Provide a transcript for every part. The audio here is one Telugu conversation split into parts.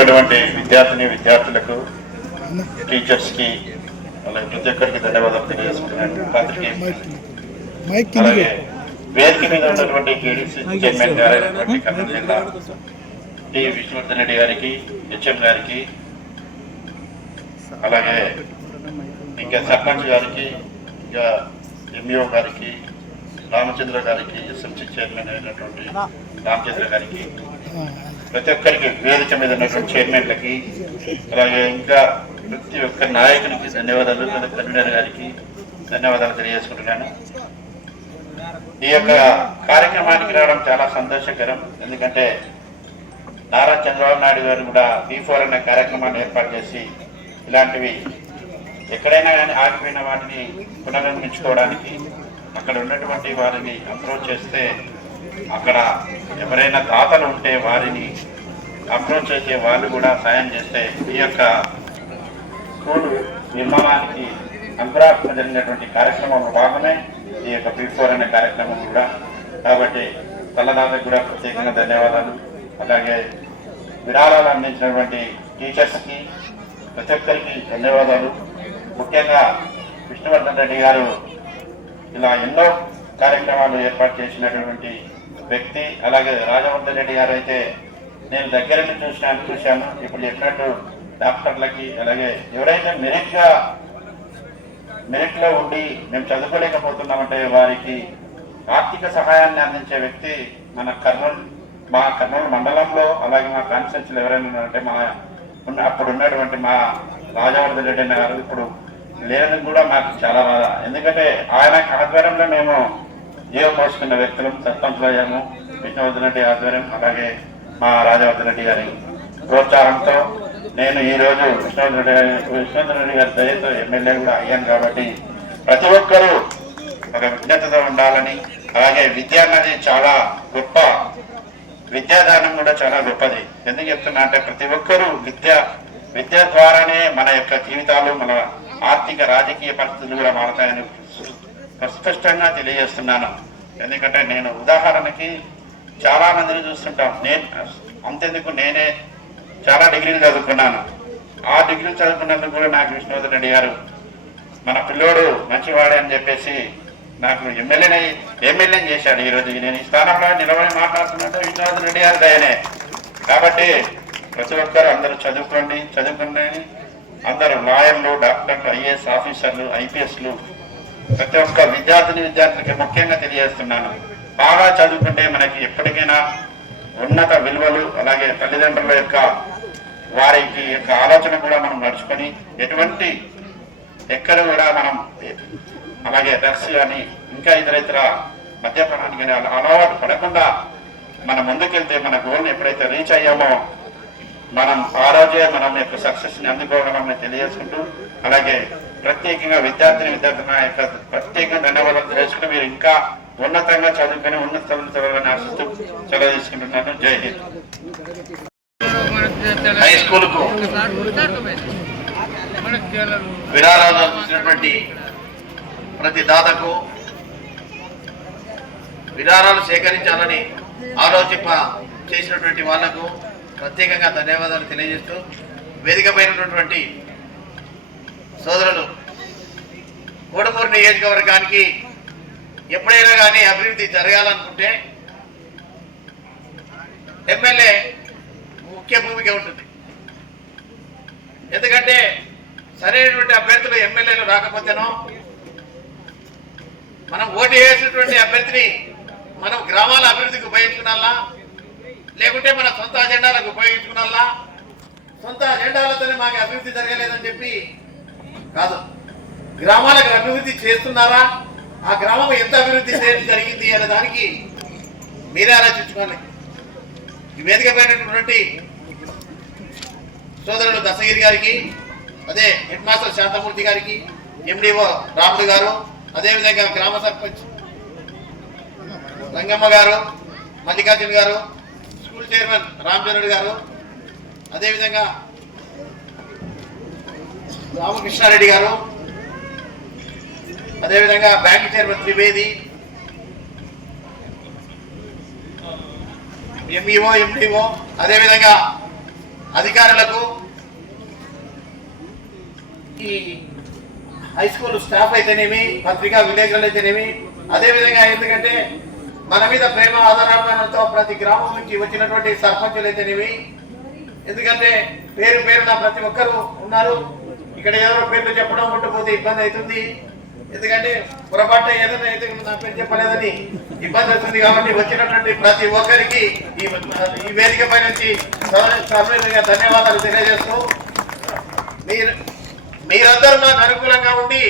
ఉన్నటువంటి విద్యార్థులకు టీచర్స్కి అలాగే ప్రతి ఒక్కరికి ధన్యవాదాలు తెలియజేసుకుంటున్నాను. అలాగే వేదిక మీద ఉన్నటువంటి కేడీసీ చైర్మన్ గారైనటువంటి కర్నూలు జిల్లా టి విష్ణువర్ధన్ రెడ్డి గారికి, హెచ్ఎం గారికి, అలాగే ఇంకా సర్పంచ్ గారికి, ఇంకా ఎంఈఓ గారికి, రామచంద్ర గారికి, ఎస్ఎంసీ చైర్మన్ అయినటువంటి రామచంద్ర గారికి, ప్రతి ఒక్కరికి వేదిక మీద ఉన్నటువంటి చైర్మన్లకి, అలాగే ఇంకా ప్రతి ఒక్క నాయకునికి ధన్యవాదాలు, కన్వీనర్ గారికి ధన్యవాదాలు తెలియజేసుకుంటున్నాను. ఈ యొక్క కార్యక్రమానికి రావడం చాలా సంతోషకరం. ఎందుకంటే నారా చంద్రబాబు నాయుడు గారు కూడా B4 అనే కార్యక్రమాన్ని ఏర్పాటు చేసి ఇలాంటివి ఎక్కడైనా కానీ ఆగిపోయిన వాటిని పునర్నిర్మించుకోవడానికి అక్కడ ఉన్నటువంటి వారిని అప్రోచ్ చేస్తే, అక్కడ ఎవరైనా దాతలు ఉంటే వారిని అప్రోచ్ చేసే వాళ్ళు కూడా సాయం చేస్తే ఈ యొక్క స్కూల్ నిర్మాణానికి అంకురార్పణ జరిగినటువంటి కార్యక్రమంలో భాగమే ఈ యొక్క B4 అనే కార్యక్రమం కూడా. కాబట్టి తల్లదాతకు కూడా ప్రత్యేకంగా ధన్యవాదాలు. అలాగే విరాళాలు అందించినటువంటి టీచర్స్కి ప్రతి ఒక్కరికి ధన్యవాదాలు. ముఖ్యంగా విష్ణువర్ధన్ రెడ్డి గారు ఇలా ఎన్నో కార్యక్రమాలు ఏర్పాటు చేసినటువంటి వ్యక్తి. అలాగే రాజవర్ధన్ రెడ్డి గారు అయితే నేను దగ్గర నుంచి చూశాను. ఇప్పుడు చెప్పినట్టు డాక్టర్లకి, అలాగే ఎవరైతే మెరిట్లో ఉండి మేము చదువుకోలేకపోతున్నామంటే వారికి ఆర్థిక సహాయాన్ని అందించే వ్యక్తి మా కర్నూలు మండలంలో, అలాగే మా కాన్స్టిట్యూన్సీలో ఎవరైనా ఉన్నారంటే అప్పుడు ఉన్నటువంటి మా రాజవర్ధన్ రెడ్డి గారు ఇప్పుడు లేదని కూడా మాకు చాలా బాధ. ఎందుకంటే ఆయన ఆధ్వర్యంలో మేము జీవం పోసుకున్న వ్యక్తులం సర్పంచ్లు అయ్యాము. విష్ణువర్ధన్ రెడ్డి ఆధ్వర్యం, అలాగే మా రాజవర్ధన్ రెడ్డి గారి ప్రోత్సాహంతో నేను ఈరోజు విష్ణువర్ధన్ రెడ్డి గారి దయతో ఎమ్మెల్యే కూడా అయ్యాను. కాబట్టి ప్రతి ఒక్కరూ ఒక విజ్ఞతతో ఉండాలని, అలాగే విద్య అన్నది చాలా గొప్ప, విద్యాదానం కూడా చాలా గొప్పది. ఎందుకు చెప్తున్నా అంటే ప్రతి ఒక్కరూ విద్య ద్వారానే మన యొక్క జీవితాలు, మన ఆర్థిక రాజకీయ పరిస్థితులు కూడా మారతాయని స్పష్టంగా తెలియజేస్తున్నాను. ఎందుకంటే నేను ఉదాహరణకి చాలా మందిని చూస్తుంటాం. అంతెందుకు నేనే చాలా డిగ్రీలు చదువుకున్నాను. ఆ డిగ్రీలు చదువుకున్నందుకు కూడా నాకు విష్ణువర్ధన్ రెడ్డి గారు మన పిల్లోడు మంచివాడే అని చెప్పేసి నాకు ఎమ్మెల్యేని చేశాడు. ఈరోజు నేను ఈ స్థానంలో నిలబడి మాట్లాడుతున్నట్టు విష్ణువర్ధన్ రెడ్డి గారి దయనే. కాబట్టి ప్రతి ఒక్కరు అందరూ చదువుకుని అందరూ లాయర్లు, డాక్టర్లు, ఐఏఎస్ ఆఫీసర్లు, ఐపీఎస్లు, ప్రతి ఒక్క విద్యార్థులకి ముఖ్యంగా తెలియజేస్తున్నాను. బాగా చదువుకుంటే మనకి ఎప్పటికైనా ఉన్నత విలువలు, అలాగే తల్లిదండ్రుల యొక్క వారికి యొక్క ఆలోచన కూడా మనం నడుచుకొని ఎక్కడ కూడా మనం అలాగే డ్రగ్స్ కానీ ఇంకా ఇతర మద్యపానానికి కానీ అలవాటు పడకుండా మనం ముందుకెళ్తే మన గోల్ని ఎప్పుడైతే రీచ్ అయ్యామో మనం ఆ రోజే మనం యొక్క సక్సెస్ని అందుకోవడం తెలియజేసుకుంటూ, అలాగే ప్రత్యేకంగా విద్యార్థుల యొక్క ప్రత్యేకంగా ధన్యవాదాలు తెలుసుకుని మీరు ఇంకా ఉన్నతంగా చదువుకుని ఉన్నత చదవాలని ఆశిస్తూ సెలవు తీసుకుంటున్నాను. జై హింద్. హై స్కూల్కు విరాళాలు అందించినటువంటి ప్రతి దాతకు, విరాళాలు సేకరించాలని చేసినటువంటి వాళ్లకు ప్రత్యేకంగా ధన్యవాదాలు తెలియజేస్తూ, వేదిక పైనటువంటి సోదరులు కోడుమూరు నియోజకవర్గానికి ఎప్పుడైనా కానీ అభివృద్ధి జరగాలనుకుంటే ఎమ్మెల్యే ముఖ్య భూమిక ఉంటుంది. ఎందుకంటే సరైనటువంటి అభ్యర్థులు ఎమ్మెల్యేలు రాకపోతేనో, మనం ఓటు వేసినటువంటి అభ్యర్థిని మనం గ్రామాల అభివృద్ధికి ఉపయోగించుకున్నాలా, లేకుంటే మన సొంత అజెండాలకు ఉపయోగించుకున్నాలా. సొంత అజెండాలతోనే మాకు అభివృద్ధి జరగలేదని చెప్పి కాదు, గ్రామాలకు అభివృద్ధి చేస్తున్నారా, ఆ గ్రామం ఎంత అభివృద్ధి జరిగింది అనే దానికి మీరే ఆలోచించుకోవాలి. ఈ వేదిక పైనటువంటి సోదరుడు దశగిరి గారికి, అదే హెడ్ మాస్టర్ శాంతమూర్తి గారికి, ఎండిఓ రాముడు గారు, అదేవిధంగా గ్రామ సర్పంచ్ రంగమ్మ గారు, మల్లికార్జున గారు, స్కూల్ చైర్మన్ రామచంద్రుడు గారు, అదేవిధంగా రామకృష్ణారెడ్డి గారు, అదేవిధంగా bank chairman Trivedi, MEO, MDO, అదేవిధంగా అధికారులకు, ఈ హై స్కూల్ స్టాఫ్ అయితేనేమి, పత్రికా విలేకరులు అయితేనేమి, అదేవిధంగా ఎందుకంటే మన మీద ప్రేమ ఆధారాలతో ప్రతి గ్రామం నుంచి వచ్చినటువంటి సర్పంచులు అయితేనేమి, ఎందుకంటే పేరు పేరున ప్రతి ఒక్కరు ఉన్నారు. ఇక్కడ ఎవరో పేర్లు చెప్పడం కొట్టుపోతే ఇబ్బంది అవుతుంది. ఎందుకంటే పొరపాటు ఏదైనా అయితే నా పేరు చెప్పలేదని ఇబ్బంది అవుతుంది. కాబట్టి వచ్చినటువంటి ప్రతి ఒక్కరికి ఈ వేదిక పై నుంచి ధన్యవాదాలు తెలియజేస్తూ, మీరందరూ నాకు అనుకూలంగా ఉండి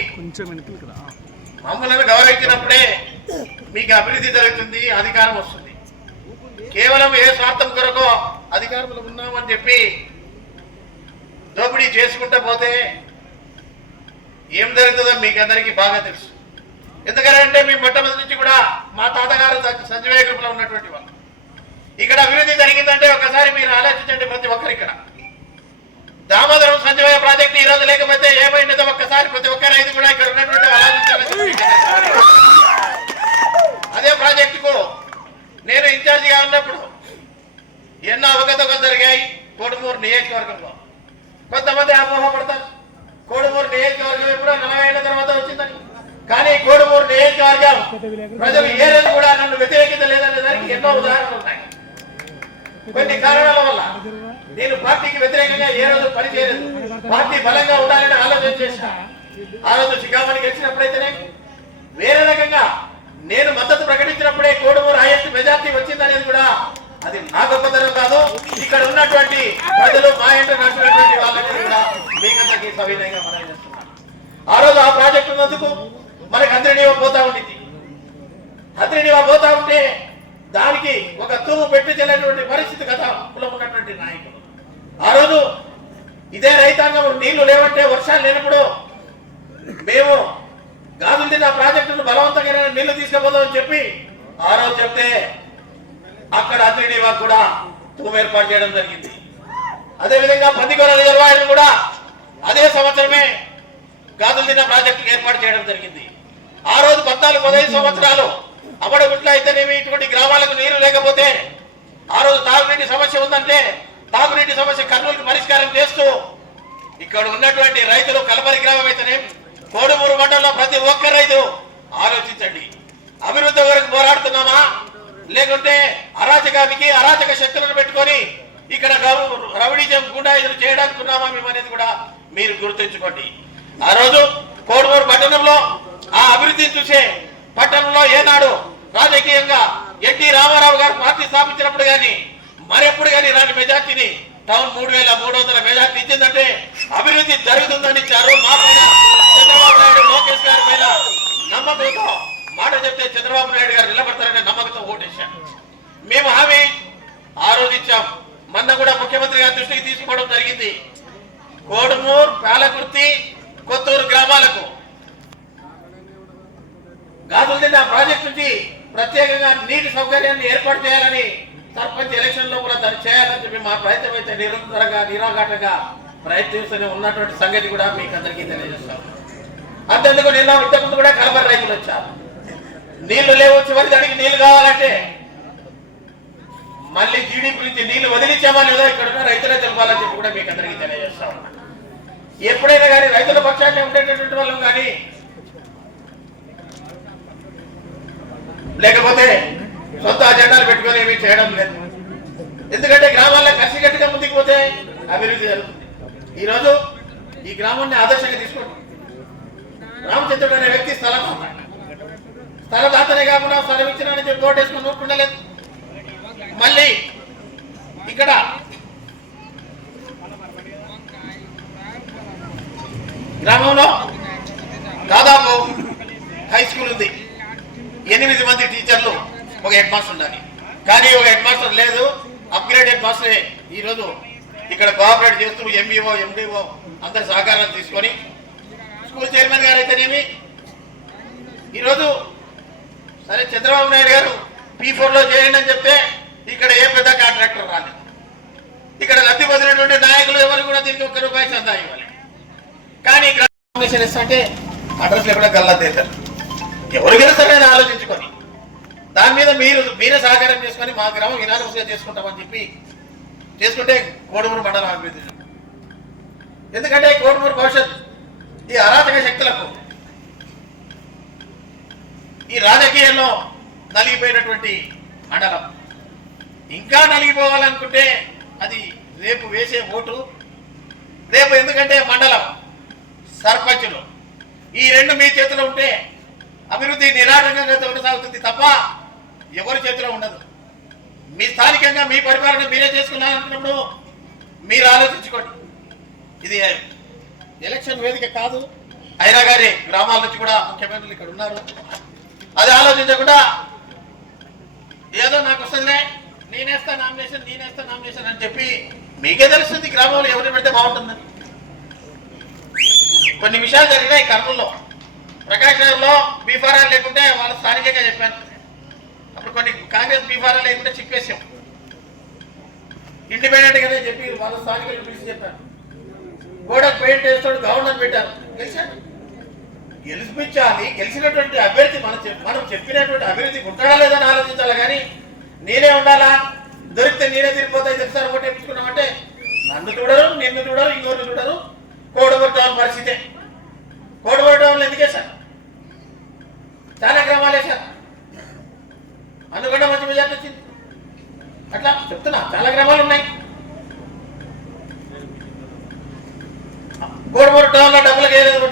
మమ్మల్ని గౌరవించినప్పుడే మీకు అభివృద్ధి జరుగుతుంది, అధికారం వస్తుంది. కేవలం ఏ స్వార్థం కొరకో అధికారంలో ఉన్నామని చెప్పి దోపిడీ చేసుకుంటూ పోతే ఏం జరుగుతుందో మీకు అందరికీ బాగా తెలుసు. ఎందుకంటే మీ మొట్టమొదటి నుంచి కూడా మా తాతగారు సంజీవయ్య గ్రూపులో ఉన్నటువంటి వాళ్ళు. ఇక్కడ అభివృద్ధి జరిగిందంటే ఒకసారి మీరు ఆలోచించండి. ప్రతి ఒక్కరు ఇక్కడ దామోదరం సంజీవయ్య ప్రాజెక్టు ఈ రోజు లేకపోతే ఏమైందో ఒక్కసారి ప్రతి ఒక్క రైతు కూడా ఇక్కడ ఉన్నటువంటి ఆలోచించాలని. అదే ప్రాజెక్టుకు నేను ఇన్ఛార్జిగా ఉన్నప్పుడు ఎన్నో అవగతలు జరిగాయి. కోడుమూరు నియోజకవర్గంలో కొంతమంది అపోహపడతారు, కోడుమూరు నియోజకవర్గం ఎప్పుడో 40 ఏళ్ల తర్వాత వచ్చిందని. కానీ కోడుమూరు నియోజకవర్గం ప్రజలు ఏ రోజు కూడా నన్ను వ్యతిరేకిత లేదనే దానికి ఎన్నో ఉదాహరణలు ఉన్నాయి. కొన్ని కారణాల వల్ల నేను పార్టీకి వ్యతిరేకంగా ఏ రోజు పనిచేయలేదు. పార్టీ బలంగా ఉండాలని ఆలోచన చేశా. ఆ రోజు చికామణికి వచ్చినప్పుడైతేనే వేరే రకంగా నేను మద్దతు ప్రకటించినప్పుడే కోడుమూరు హైయెస్ట్ మెజార్టీ వచ్చిందనేది కూడా అది నా గొప్పతనం కాదు. ఇక్కడ ఉన్నటువంటి ప్రజలు మా ఇంటర్ నచ్చినటువంటి వాళ్ళని కూడా మీకందరికీ సవినయంగా మనం చేస్తున్నాం. ఆ రోజు ఆ ప్రాజెక్టు ఉన్నందుకు మనకి హద్రినీవా పోతా ఉండింది. హద్రినీవా పోతా ఉంటే దానికి ఒక తూము పెట్టి చెల్లేటువంటి పరిస్థితి గతంలో ఉన్నటువంటి నాయకులు. ఆ రోజు ఇదే రైతాంగం నీళ్లు లేవంటే వర్షాలు లేనప్పుడు మేము గాజులు తిన్న ప్రాజెక్టును బలవంతంగా నీళ్లు తీసుకుపోదామని చెప్పి ఆ రోజు చెప్తే అక్కడ హద్రినీవా కూడా తూము ఏర్పాటు చేయడం జరిగింది. అదేవిధంగా పందికొండ రిజర్వాయర్ కూడా అదే సంవత్సరమే గాజులు తిన్న ప్రాజెక్టుకు ఏర్పాటు చేయడం జరిగింది. ఆ రోజు 14-15 సంవత్సరాలు అమ్మడగుట్ల అయితేనేమి ఇటువంటి గ్రామాలకు నీరు లేకపోతే ఆ రోజు తాగునీటి సమస్య ఉందంటే తాగునీటి సమస్య కర్నూలుకి పరిష్కారం చేస్తూ ఇక్కడ ఉన్నటువంటి రైతులు కలపరి గ్రామం అయితేనేమి కోడుమూరు మండలంలో ప్రతి ఒక్క రైతు ఆలోచించండి. అభివృద్ధి వరకు పోరాడుతున్నామా లేకుంటే అరాచకానికి అరాచక శక్తులను పెట్టుకొని ఇక్కడ రౌడీజం గుండాయిజం చేయడానికి ఉన్నామా మేము అనేది కూడా మీరు గుర్తుంచుకోండి. ఆ రోజు కోడుమూరు పట్టణంలో ఆ అభివృద్ధిని చూసే పట్టణంలో ఏనాడు రాజకీయంగా ఎన్టీ రామారావు గారు పార్టీ స్థాపించినప్పుడు కానీ మరెప్పుడు కానీ రాని మెజార్టీని టౌన్ 3300 మెజార్టీ ఇచ్చిందంటే అభివృద్ధి జరుగుతుందని ఇచ్చారు. మా పైన చంద్రబాబు నాయుడు లోకేష్ గారి పైన నమ్మకంతో మాట చెప్తే చంద్రబాబు నాయుడు గారు నిలబడతారనే నమ్మకంతో ఓటేశారు. మేము హామీ ఆ రోజు ఇచ్చాం. మొన్న కూడా ముఖ్యమంత్రి గారి దృష్టికి తీసుకోవడం జరిగింది. కోడుమూరు, పాలకుర్తి, కొత్తూరు గ్రామాలకు గాజులు తిన్న ప్రాజెక్టు నుంచి ప్రత్యేకంగా నీటి సౌకర్యాన్ని ఏర్పాటు చేయాలని సర్పంచ్ ఎలక్షన్ లో కూడా దాన్ని చేయాలని చెప్పి మా ప్రయత్నం అయితే నిరంతరంగా నిరాఘాటంగా ప్రయత్నిస్తూనే ఉన్నటువంటి సంగతి కూడా మీకు అందరికీ తెలియజేస్తాం. అంతేందుకు నిన్న ఇంతకుముందు కూడా కలపరి రైతులు వచ్చారు. నీళ్లు లేవు, చివరి దానికి నీళ్లు కావాలంటే మళ్ళీ జీడీపీ నుంచి నీళ్లు వదిలించామా లేదా ఇక్కడ ఉన్న రైతులే తెలపాలని చెప్పి కూడా మీకు అందరికీ తెలియజేస్తా ఉన్నా. ఎప్పుడైనా కానీ రైతుల పక్షాన్ని ఉండేటటువంటి వాళ్ళం కానీ లేకపోతే సొంత అజెండాలు పెట్టుకొని ఏమీ చేయడం లేదు. ఎందుకంటే గ్రామాల్లో కసిగట్టుగా ముందుకు పోతే అభివృద్ధి జరుగుతుంది. ఈరోజు ఈ గ్రామాన్ని ఆదర్శంగా తీసుకోండి. రామచంద్రుడు అనే వ్యక్తి స్థలదాతనే కాకుండా స్థలం ఇచ్చినని చెప్పి ఓటేసుకుని ఊరుకుండలేదు. మళ్ళీ ఇక్కడ గ్రామంలో దాదాపు హై స్కూల్ ఉంది. 8 మంది టీచర్లు, ఒక హెడ్ మాస్టర్ ఉండాలి. కానీ ఒక హెడ్ మాస్టర్ లేదు. అప్గ్రేడ్ హెడ్ మాస్టరే ఈరోజు ఇక్కడ కోఆపరేట్ చేస్తూ ఎంఈఓ, ఎండిఓ అందరి సహకారాలు తీసుకొని స్కూల్ చైర్మన్ గారు అయితేనేమి ఈరోజు సరే చంద్రబాబు నాయుడు గారు P4లో చేయండి అని చెప్తే ఇక్కడ ఏ పెద్ద కాంట్రాక్టర్ రాలేదు. ఇక్కడ లబ్ధి పొందినటువంటి నాయకులు ఎవరు కూడా దీనికి ₹1 చందా ఇవ్వాలి. కానీ కమిషన్ ఇస్తుంటే అడ్రస్లు కూడా గల్లాదేశారు. ఎవరు గెలుస్తారని ఆలోచించుకొని దాని మీద మీరే సహకారం చేసుకొని మా గ్రామం ఇనానమస్గా చేసుకుంటామని చెప్పి చేసుకుంటే కోడుమూరు మండలం అభివృద్ధి. ఎందుకంటే కోడుమూరు భవిష్యత్ ఈ అరాచక శక్తులకు ఈ రాజకీయాల్లో నలిగిపోయినటువంటి మండలం. ఇంకా నలిగిపోవాలనుకుంటే అది రేపు వేసే ఓటు, రేపు ఎందుకంటే మండలం సర్పంచులు ఈ రెండు మీ చేతిలో ఉంటే అభివృద్ధి నిరాటంకంగా కొనసాగుతుంది తప్ప ఎవరి చేతిలో ఉండదు. మీ స్థానికంగా మీ పరిపాలన మీరే చేసుకున్నారనుకున్నప్పుడు మీరు ఆలోచించుకోండి. ఇది ఎలక్షన్ వేదిక కాదు. అయినా గారి గ్రామాల నుంచి కూడా ముఖ్యమంత్రులు ఇక్కడ ఉన్నారు. అది ఆలోచించకుండా ఏదో నాకు వస్తుందిలే, నేనేస్తా నామినేషన్ అని చెప్పి మీకే తెలుస్తుంది గ్రామంలో ఎవరిని పెడితే బాగుంటుందని. కొన్ని విషయాలు జరిగినాయి కర్నూలులో. ప్రకాష్ నగర్లో బీఫారాలు లేకుంటే వాళ్ళ స్థానికంగా చెప్పాను. అప్పుడు కొన్ని కాంగ్రెస్ బీఫారాలు లేకుంటే చిప్పేసాం. ఇండిపెండెంట్గానే చెప్పి వాళ్ళ స్థానికులు పిలిచి చెప్పాను. గోడకు పెయింట్ వేస్తాడు గవర్నర్ పెట్టారు, గెలిచాడు. గెలిపించాలి, గెలిచినటువంటి అభ్యర్థి మనం చెప్పినటువంటి అభివృద్ధి ఉంటాడా లేదని ఆలోచించాలి. కానీ నేనే ఉండాలా, దొరికితే నేనే తిరిగిపోతాయి చెప్తారు ఒకటి తెప్పించుకున్నామంటే నన్ను చూడరు, నిన్ను చూడరు, ఇంకోరిని చూడరు. కోడుమూరు టౌన్ పరిస్థితే. కోడుమూరు టౌన్లో ఎందుకు వేశారు? చాలా గ్రామాలు వేశారు, అందుకన్నా మంచి మెజార్టీ వచ్చింది. అట్లా చెప్తున్నా, చాలా గ్రామాలు ఉన్నాయి. కోడుమూరు టౌన్లో డబ్బులకు వేయలేదు,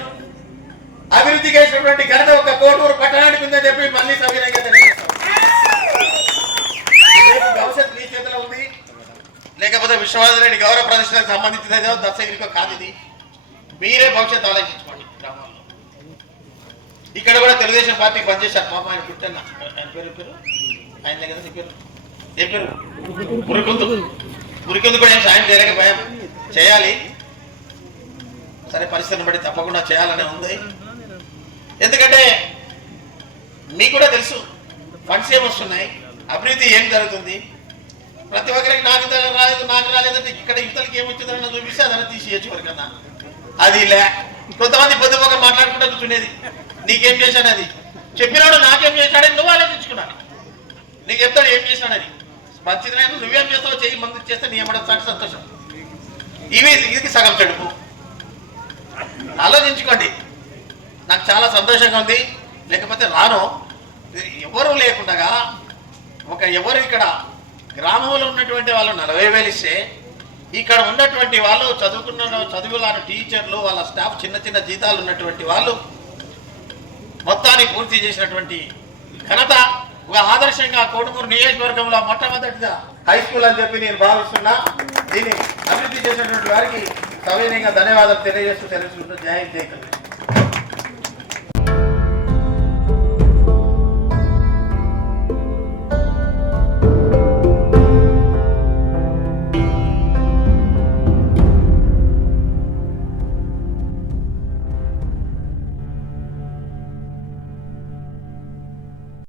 అభివృద్ధికి వేసినటువంటి ఘనత ఒక కోడుమూరు పట్టణానికి ఉందని చెప్పి మళ్ళీ సవినయంగా తెలియజేస్తాం. భవిష్యత్తు మీ చేతిలో ఉంది, లేకపోతే విశ్వనాథరెడ్డి గౌరవ ప్రదర్శనకు సంబంధించినదో దర్శకుడికో కాదు. ఇది మీరే భవిష్యత్తు ఆలోచించుకోండి. గ్రామాల్లో ఇక్కడ కూడా తెలుగుదేశం పార్టీ పనిచేశారు. పాప ఆయన పుట్టన్న, ఆయన పేరు ఆయన కదా చెప్పారు, ఏ పేరు మురికొందు కూడా ఏం సాయం చేయలేకపోయాం. చేయాలి, సరే పరిస్థితిని బట్టి తప్పకుండా చేయాలనే ఉంది. ఎందుకంటే మీకు కూడా తెలుసు ఫండ్స్ ఏమొస్తున్నాయి, అభివృద్ధి ఏం జరుగుతుంది. ప్రతి ఒక్కరికి నాకు రాలేదంటే ఇక్కడ యువతలకి ఏమొచ్చిందని చూపిస్తే అదన్నా తీసేయచ్చు వరకన్నా. అది లే, కొంతమంది పొద్దుపోక మాట్లాడుకుంటూ కూర్చునేది. నీకేం చేశాడు, అది చెప్పినాడు, నాకేం చేశాడని నువ్వు ఆలోచించుకున్నాను. నీకు చెప్తాడు ఏం చేశాడని. మంచిది, నువ్వేం చేస్తావు చెయ్యి, మంది చేస్తే నీ ఏమంటాడు సంతోషం. ఇది సగం చెడుపు. ఆలోచించుకోండి. నాకు చాలా సంతోషంగా ఉంది. లేకపోతే రాను. ఎవరు లేకుండా ఎవరు ఇక్కడ గ్రామంలో ఉన్నటువంటి వాళ్ళు 40,000 ఇస్తే ఇక్కడ ఉన్నటువంటి వాళ్ళు చదువులాను టీచర్లు, వాళ్ళ స్టాఫ్, చిన్న చిన్న జీతాలు ఉన్నటువంటి వాళ్ళు మొత్తాన్ని పూర్తి చేసినటువంటి ఘనత ఒక ఆదర్శంగా కోడుమూరు నియోజకవర్గంలో మొట్టమొదటిగా హై స్కూల్ అని చెప్పి నేను భావిస్తున్నా. దీన్ని అభివృద్ధి చేసినటువంటి వారికి సవినయంగా ధన్యవాదాలు తెలియజేస్తూ తెలుసుకుంటూ జై హింద్, జై కాంగ్రెస్.